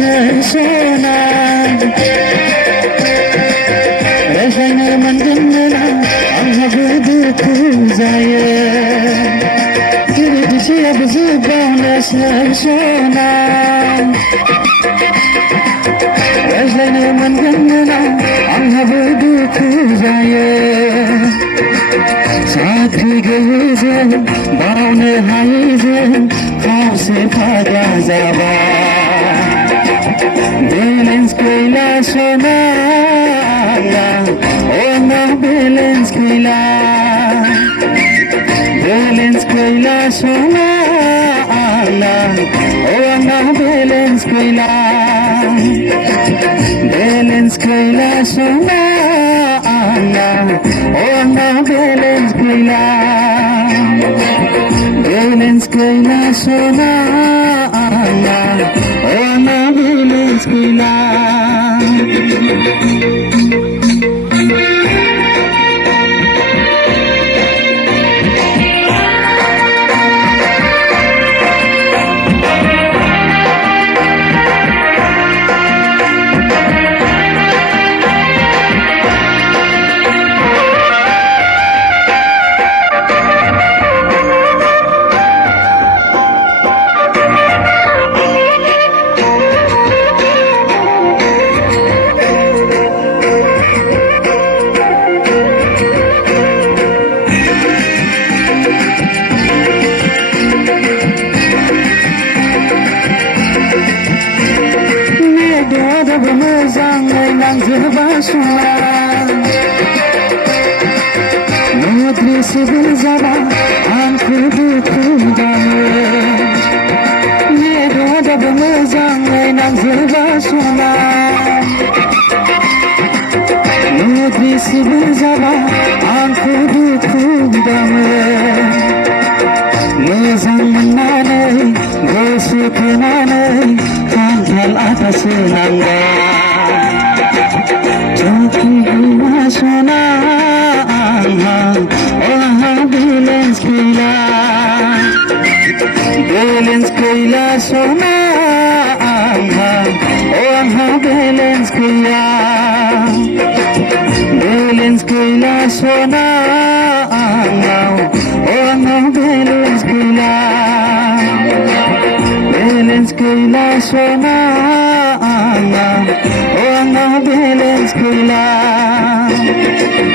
ሰሶና ረሸነ መንገመና አምሀጉዱ ኩዛየ ግርድሽ የብዝባውነ ሰሶና ረሸነ መንገመና አምሀጉዱ ኩዛየ ሳትገዘን ባውነ ሃይዘን ካውሴ ካጋዛባ Belenskila sonala, ona Belenskila. Belenskila sonala, ona Belenskila. Belenskila sonala, ona Belenskila. Belenskila sonala, ona Belenskila. Sibil zaba an kudu kudane Nedo da bamazang nang zilba suna Nodri sibil zaba an kudu kudane Nezang manane gosu kenane kanthal atas nangga Jati guna suna Belenskila sona anga oha Belenskila Belenskila sona anga oha Belenskila Belenskila sona anga oha Belenskila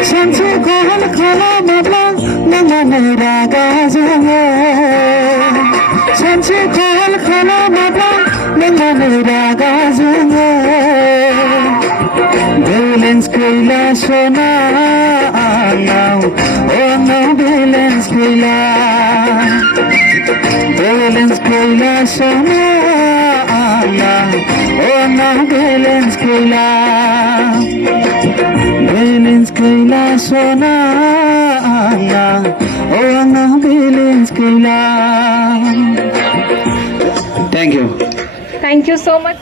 Sanchu kohal khala mabla namane raga zange Sanchi kohal khala mabla namane raga zange Belenskila sona anau ona Belenskila Belenskila sona anau ona Belenskila Belenskila sona anau ona Belenskila Thank you. Thank you so much.